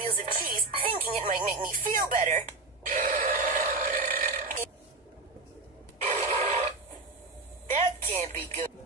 wheels of cheese, thinking it might make me feel better. That can't be good.